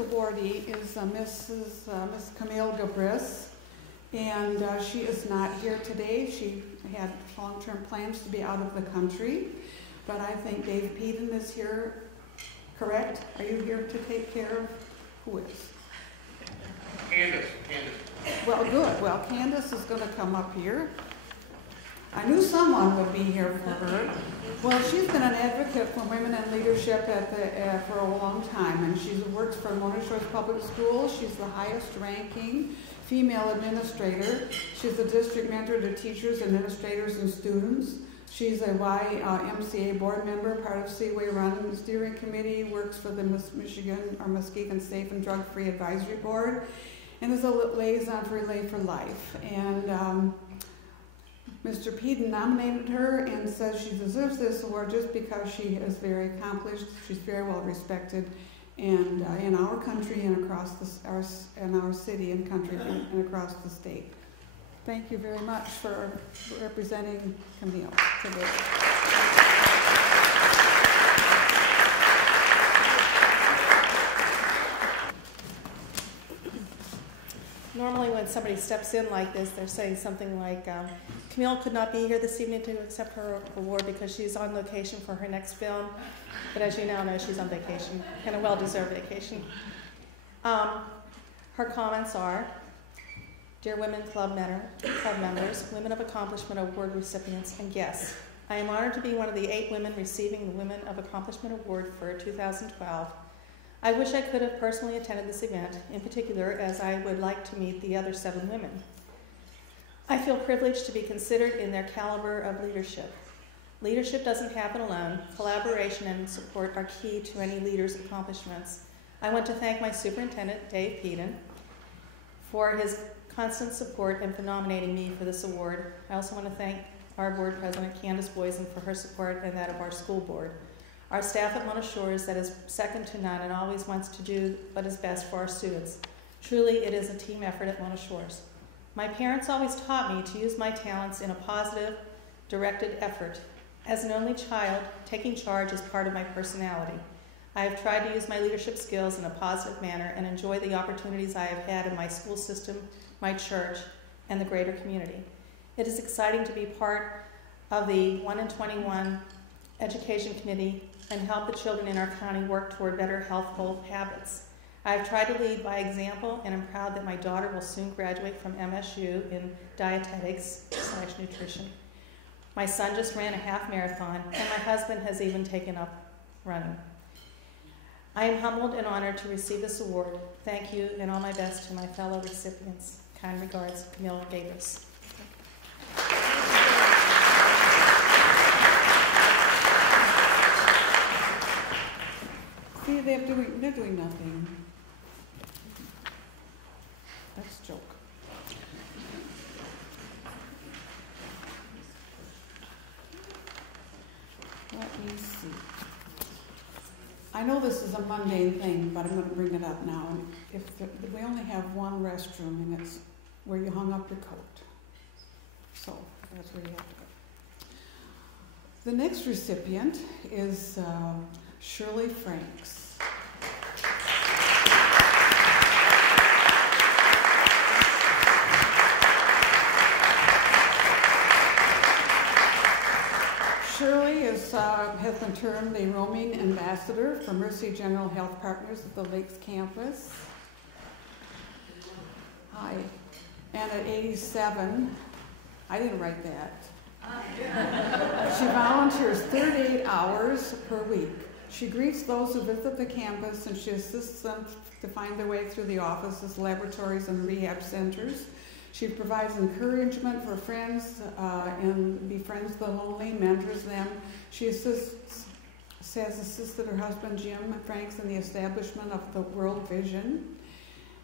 awardee is Miss Camille Gabris, and she is not here today. She had long-term plans to be out of the country, but I think Dave Peden is here, correct? Are you here to take care of, who is? Candace. Well, good. Well, Candace is going to come up here. I knew someone would be here for her. Well, she's been an advocate for women in leadership for a long time, and she's worked for Mona Shores Public Schools. She's the highest ranking female administrator. She's a district mentor to teachers, administrators, and students. She's a YMCA board member, part of Seaway Run Steering Committee, works for the Muskegon Safe and Drug-Free Advisory Board, and is a liaison for Relay for Life. And Mr. Peden nominated her and says she deserves this award just because she is very accomplished. She's very well respected, and in our country and across in our city and country and across the state. Thank you very much for representing Camille today. Normally when somebody steps in like this, they're saying something like, Camille could not be here this evening to accept her award because she's on location for her next film. But as you now know, she's on vacation, and a well-deserved vacation. Her comments are, Dear Women Club members, Women of Accomplishment Award recipients, and guests, I am honored to be one of the 8 women receiving the Women of Accomplishment Award for 2012. I wish I could have personally attended this event, in particular as I would like to meet the other 7 women. I feel privileged to be considered in their caliber of leadership. Leadership doesn't happen alone. Collaboration and support are key to any leader's accomplishments. I want to thank my superintendent, Dave Peden, for his constant support and for nominating me for this award. I also want to thank our board president, Candace Boysen, for her support and that of our school board. Our staff at Mona Shores that is second to none and always wants to do what is best for our students. Truly, it is a team effort at Mona Shores. My parents always taught me to use my talents in a positive, directed effort. As an only child, taking charge is part of my personality. I have tried to use my leadership skills in a positive manner and enjoy the opportunities I have had in my school system, my church, and the greater community. It is exciting to be part of the 1 in 21 Education Committee and help the children in our county work toward better healthful habits. I have tried to lead by example, and I'm proud that my daughter will soon graduate from MSU in dietetics/nutrition. My son just ran a half marathon, and my husband has even taken up running. I am humbled and honored to receive this award. Thank you, and all my best to my fellow recipients. Kind regards, Camille Gabris. See, they're doing nothing. That's a joke. Let me see. I know this is a mundane thing, but I'm going to bring it up now. We only have one restroom, and it's where you hung up your coat. So that's where you have to go. The next recipient is Shirley Franks. Shirley has been termed a roaming ambassador for Mercy General Health Partners at the Lakes campus. Hi. And at 87, I didn't write that. She volunteers 38 hours per week. She greets those who visit the campus, and she assists them to find their way through the offices, laboratories, and rehab centers. She provides encouragement for friends and befriends the lonely, mentors them. She has assisted her husband, Jim Franks, in the establishment of the World Vision,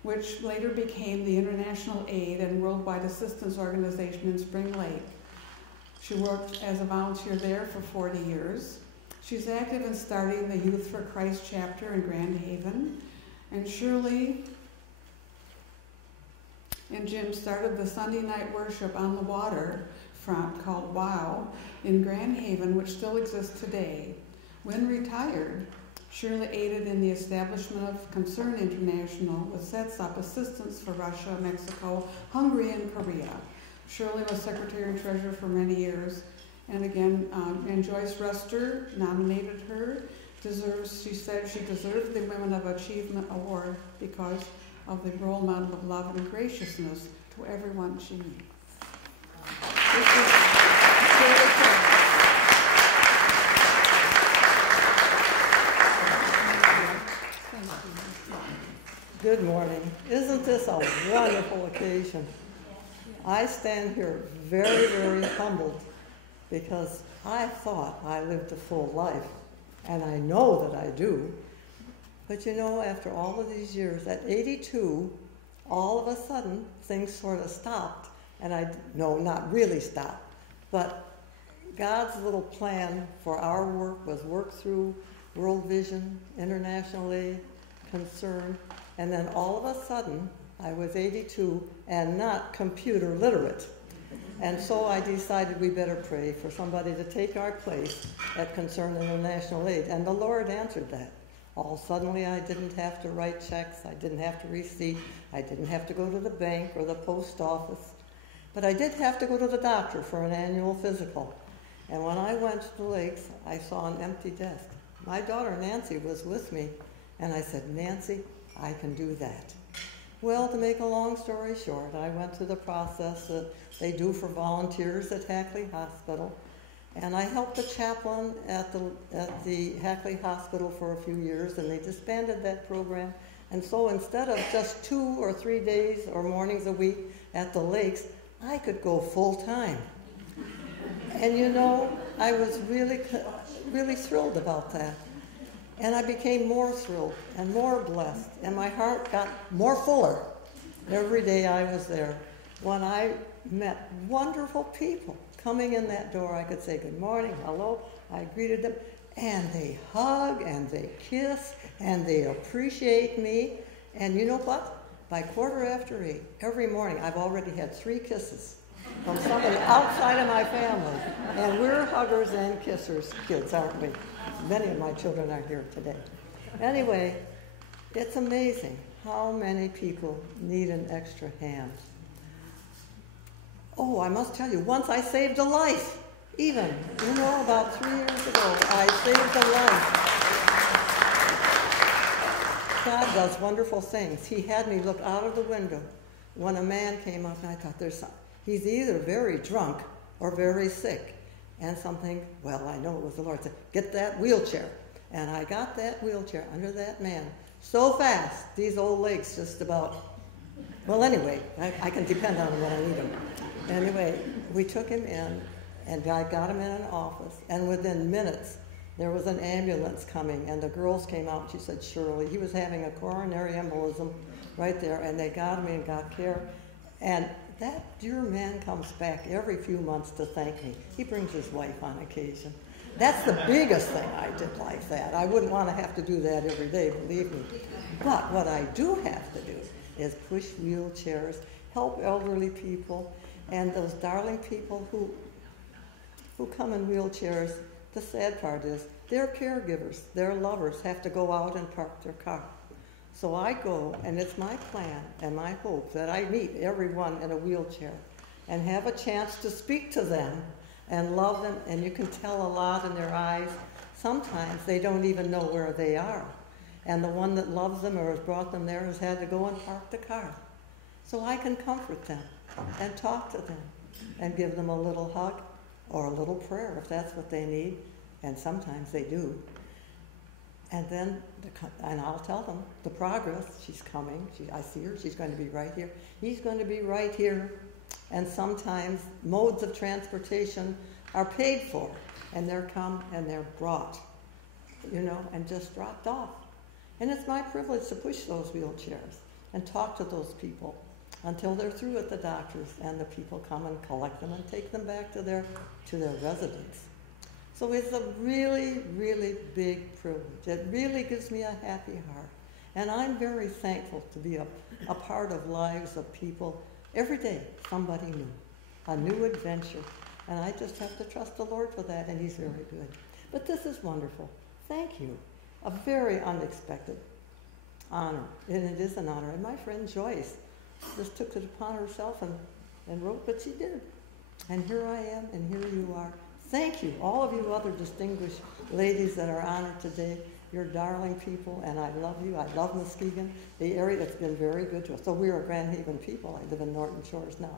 which later became the International Aid and Worldwide Assistance Organization in Spring Lake. She worked as a volunteer there for 40 years. She's active in starting the Youth for Christ chapter in Grand Haven. And Shirley and Jim started the Sunday night worship on the waterfront called WOW in Grand Haven, which still exists today. When retired, Shirley aided in the establishment of Concern International, which sets up assistance for Russia, Mexico, Hungary, and Korea. Shirley was secretary and treasurer for many years. And again, and Joyce Ruster nominated her. She said she deserved the Women of Achievement Award because of the role model of love and graciousness to everyone she meets. Good morning. Isn't this a wonderful occasion? I stand here very, very humbled because I thought I lived a full life, and I know that I do. But you know, after all of these years, at 82, all of a sudden, things sort of stopped. And no, not really stopped, but God's little plan for our work was work through World Vision, International Aid, Concern, and then all of a sudden, I was 82 and not computer literate. And so I decided we better pray for somebody to take our place at Concern International Aid. And the Lord answered that. All suddenly I didn't have to write checks, I didn't have to receipt, I didn't have to go to the bank or the post office. But I did have to go to the doctor for an annual physical. And when I went to the lakes, I saw an empty desk. My daughter Nancy was with me, and I said, Nancy, I can do that. Well, to make a long story short, I went through the process that they do for volunteers at Hackley Hospital, and I helped the chaplain at the Hackley Hospital for a few years, and they disbanded that program. And so instead of just 2 or 3 days or mornings a week at the lakes, I could go full time. And you know, I was really, really thrilled about that. And I became more thrilled and more blessed, and my heart got more fuller every day I was there. When I met wonderful people coming in that door, I could say good morning, hello, I greeted them, and they hug and they kiss and they appreciate me. And you know what? By 8:15 every morning, I've already had 3 kisses from somebody outside of my family. And we're huggers and kissers kids, aren't we? Many of my children are here today. Anyway, it's amazing how many people need an extra hand. Oh, I must tell you, once I saved a life. Even, you know, about 3 years ago, I saved a life. God does wonderful things. He had me look out of the window when a man came up, and I thought, he's either very drunk or very sick. And something, well, I know it was the Lord, said, get that wheelchair. And I got that wheelchair under that man so fast, these old legs just about, well, anyway, I can depend on him when I need him. Anyway, we took him in, and I got him in an office, and within minutes, there was an ambulance coming, and the girls came out, and she said, Shirley, he was having a coronary embolism right there, and they got him and got care. And that dear man comes back every few months to thank me. He brings his wife on occasion. That's the biggest thing I did like that. I wouldn't want to have to do that every day, believe me. But what I do have to do is push wheelchairs, help elderly people, and those darling people who come in wheelchairs. The sad part is their caregivers, their lovers have to go out and park their car. So I go, and it's my plan and my hope that I meet everyone in a wheelchair and have a chance to speak to them and love them, and you can tell a lot in their eyes. Sometimes they don't even know where they are. And the one that loves them or has brought them there has had to go and park the car. So I can comfort them and talk to them and give them a little hug or a little prayer if that's what they need, and sometimes they do. And then, and I'll tell them the progress, she's coming, I see her, she's going to be right here, he's going to be right here. And sometimes modes of transportation are paid for, and they're come and they're brought, you know, and just dropped off. And it's my privilege to push those wheelchairs and talk to those people until they're through at the doctors, and the people come and collect them and take them back to their residence. So it's a really, really big privilege. It really gives me a happy heart. And I'm very thankful to be a part of lives of people. Every day, somebody new, a new adventure. And I just have to trust the Lord for that, and He's very good. But this is wonderful. Thank you. a very unexpected honor, and it is an honor. And my friend Joyce just took it upon herself and wrote what she did. And here I am, and here you are. Thank you, all of you other distinguished ladies that are honored today. You're darling people, and I love you. I love Muskegon, the area that's been very good to us. So we are Grand Haven people. I live in Norton Shores now.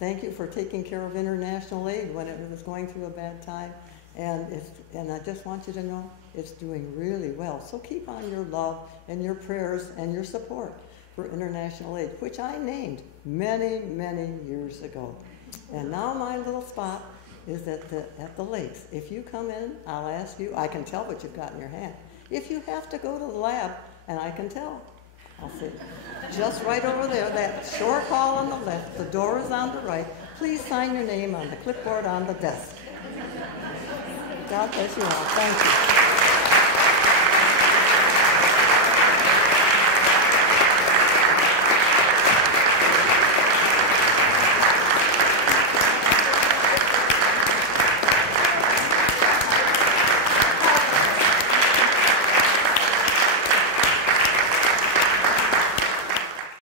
Thank you for taking care of international aid when it was going through a bad time. And I just want you to know it's doing really well. So keep on your love and your prayers and your support for international aid, which I named many, many years ago. And now my little spot is at the lakes. If you come in, I'll ask you. I can tell what you've got in your hand. If you have to go to the lab, and I can tell, I'll say, just right over there, that short hall on the left, the door is on the right. Please sign your name on the clipboard on the desk. God bless you all. Thank you.